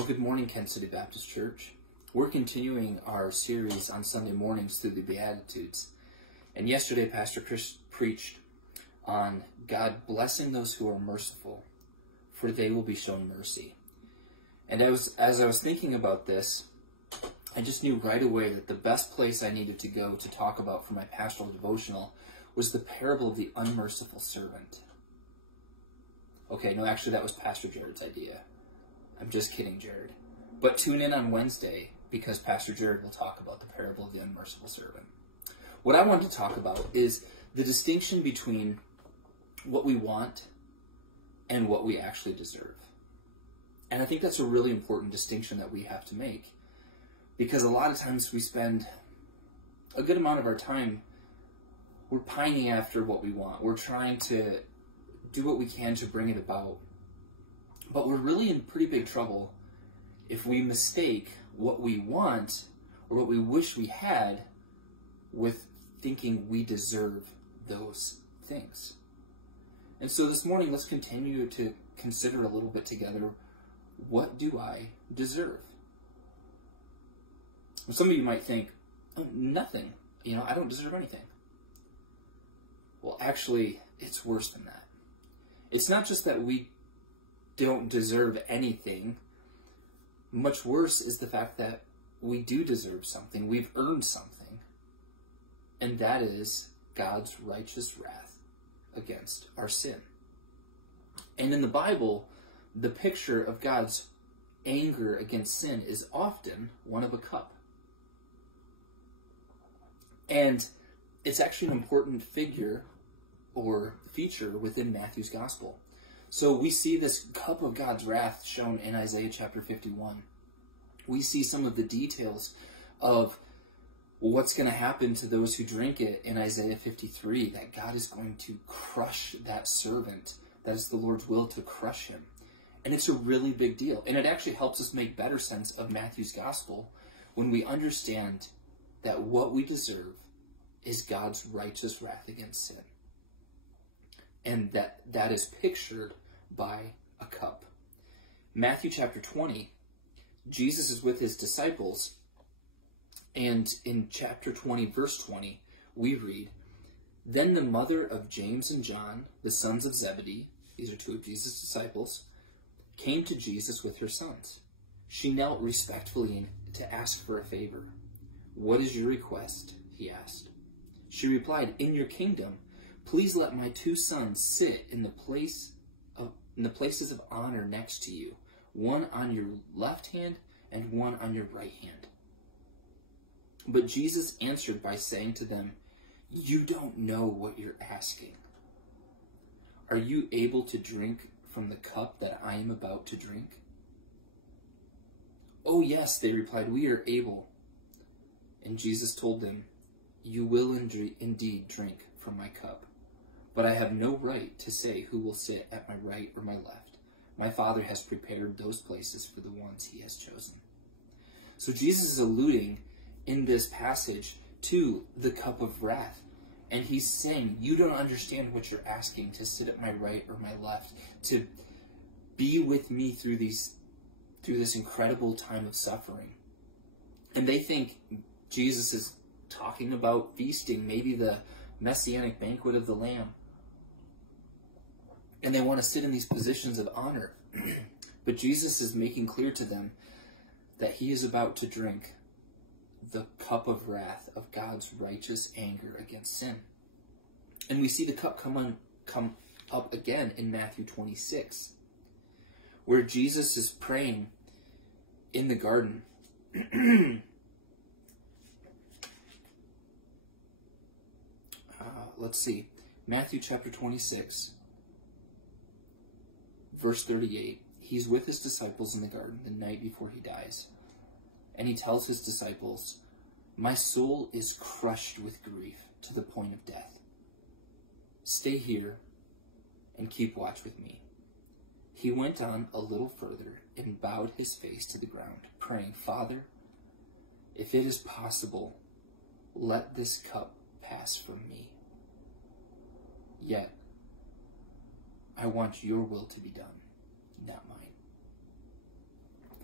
Well, good morning, Kent City Baptist Church. We're continuing our series on Sunday mornings through the Beatitudes. And yesterday, Pastor Chris preached on God blessing those who are merciful, for they will be shown mercy. And as I was thinking about this, I just knew right away that the best place I needed to go to talk about for my pastoral devotional was the parable of the unmerciful servant. Okay, no, actually that was Pastor Jared's idea. I'm just kidding, Jared. But tune in on Wednesday because Pastor Jared will talk about the parable of the unmerciful servant. What I want to talk about is the distinction between what we want and what we actually deserve. And I think that's a really important distinction that we have to make, because a lot of times we spend a good amount of our time, we're pining after what we want. We're trying to do what we can to bring it about. But we're really in pretty big trouble if we mistake what we want or what we wish we had with thinking we deserve those things. And so this morning, let's continue to consider a little bit together, what do I deserve? Well, some of you might think, oh, nothing. I don't deserve anything. Well, actually, it's worse than that. It's not just that we don't deserve anything. Much worse is the fact that we do deserve something. We've earned something. And that is God's righteous wrath against our sin. And in the Bible, the picture of God's anger against sin is often one of a cup. And it's actually an important figure or feature within Matthew's gospel. So we see this cup of God's wrath shown in Isaiah chapter 51. We see some of the details of what's going to happen to those who drink it in Isaiah 53, that God is going to crush that servant. That is the Lord's will, to crush him. And it's a really big deal. And it actually helps us make better sense of Matthew's gospel when we understand that what we deserve is God's righteous wrath against sin. And that is pictured by a cup. Matthew chapter 20, Jesus is with his disciples, and in chapter 20, verse 20, we read, "Then the mother of James and John, the sons of Zebedee," these are two of Jesus' disciples, "came to Jesus with her sons. She knelt respectfully to ask for a favor. 'What is your request?' he asked. She replied, 'In your kingdom, please let my two sons sit in the places of honor next to you, one on your left hand and one on your right hand.' But Jesus answered by saying to them, 'You don't know what you're asking. Are you able to drink from the cup that I am about to drink?' 'Oh yes,' they replied, 'we are able.' And Jesus told them, 'You will indeed drink from my cup, but I have no right to say who will sit at my right or my left. My Father has prepared those places for the ones he has chosen.'" So Jesus is alluding in this passage to the cup of wrath. And he's saying, you don't understand what you're asking, to sit at my right or my left, to be with me through this incredible time of suffering. And they think Jesus is talking about feasting, maybe the messianic banquet of the Lamb. And they want to sit in these positions of honor. But Jesus is making clear to them that he is about to drink the cup of wrath of God's righteous anger against sin. And we see the cup come up again in Matthew 26, where Jesus is praying in the garden. Let's see. Matthew chapter 26, verse 38. He's with his disciples in the garden the night before he dies. And he tells his disciples, "My soul is crushed with grief to the point of death. Stay here and keep watch with me." He went on a little further and bowed his face to the ground, praying, "Father, if it is possible, let this cup pass from me. Yet, I want your will to be done, not mine."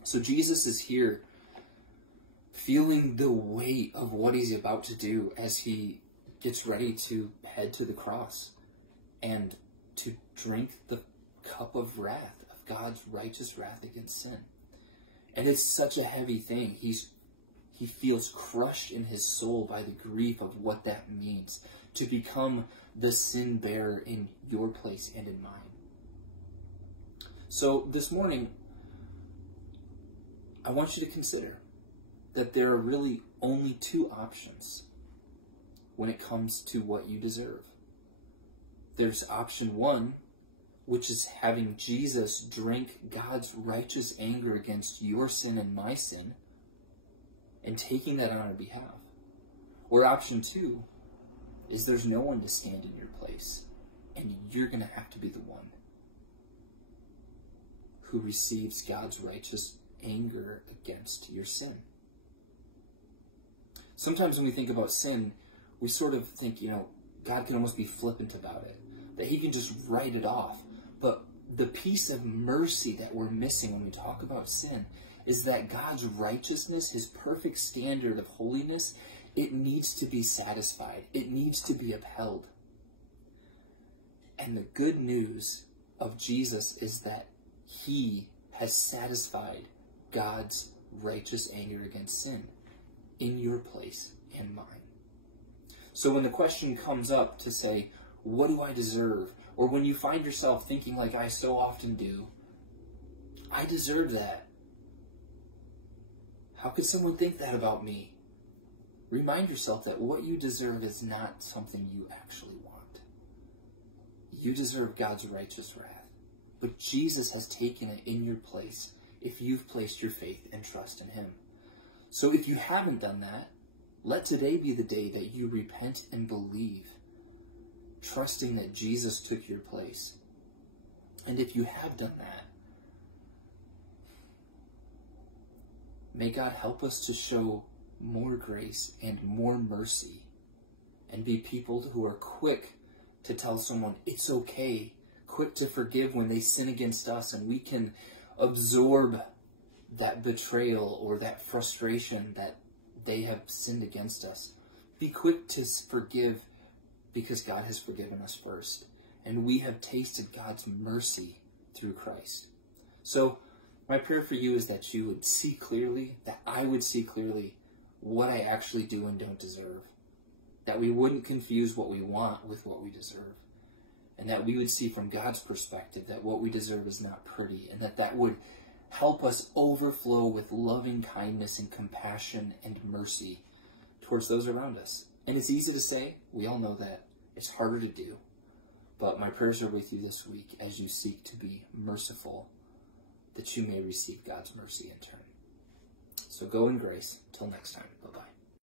So Jesus is here feeling the weight of what he's about to do as he gets ready to head to the cross and to drink the cup of wrath, of God's righteous wrath against sin. And it's such a heavy thing. He feels crushed in his soul by the grief of what that means, to become the sin bearer in your place and in mine. So this morning, I want you to consider that there are really only two options when it comes to what you deserve. There's option one, which is having Jesus drink God's righteous anger against your sin and my sin, and taking that on our behalf. Or option two is there's no one to stand in your place, and you're going to have to be the one who receives God's righteous anger against your sin. Sometimes when we think about sin, we sort of think, God can almost be flippant about it, that he can just write it off. But the piece of mercy that we're missing when we talk about sin is that God's righteousness, his perfect standard of holiness, it needs to be satisfied. It needs to be upheld. And the good news of Jesus is that he has satisfied God's righteous anger against sin in your place and mine. So when the question comes up to say, what do I deserve? Or when you find yourself thinking like I so often do, I deserve that. How could someone think that about me? Remind yourself that what you deserve is not something you actually want. You deserve God's righteous wrath. But Jesus has taken it in your place if you've placed your faith and trust in him. So if you haven't done that, let today be the day that you repent and believe, trusting that Jesus took your place. And if you have done that, may God help us to show more grace and more mercy and be people who are quick to tell someone it's okay, quick to forgive when they sin against us, and we can absorb that betrayal or that frustration that they have sinned against us. Be quick to forgive because God has forgiven us first, and we have tasted God's mercy through Christ. So my prayer for you is that you would see clearly, that I would see clearly what I actually do and don't deserve, that we wouldn't confuse what we want with what we deserve, and that we would see from God's perspective that what we deserve is not pretty, and that would help us overflow with loving kindness and compassion and mercy towards those around us. And it's easy to say, we all know that. It's harder to do. But my prayers are with you this week as you seek to be merciful, that you may receive God's mercy in turn. So go in grace. Till next time. Bye-bye.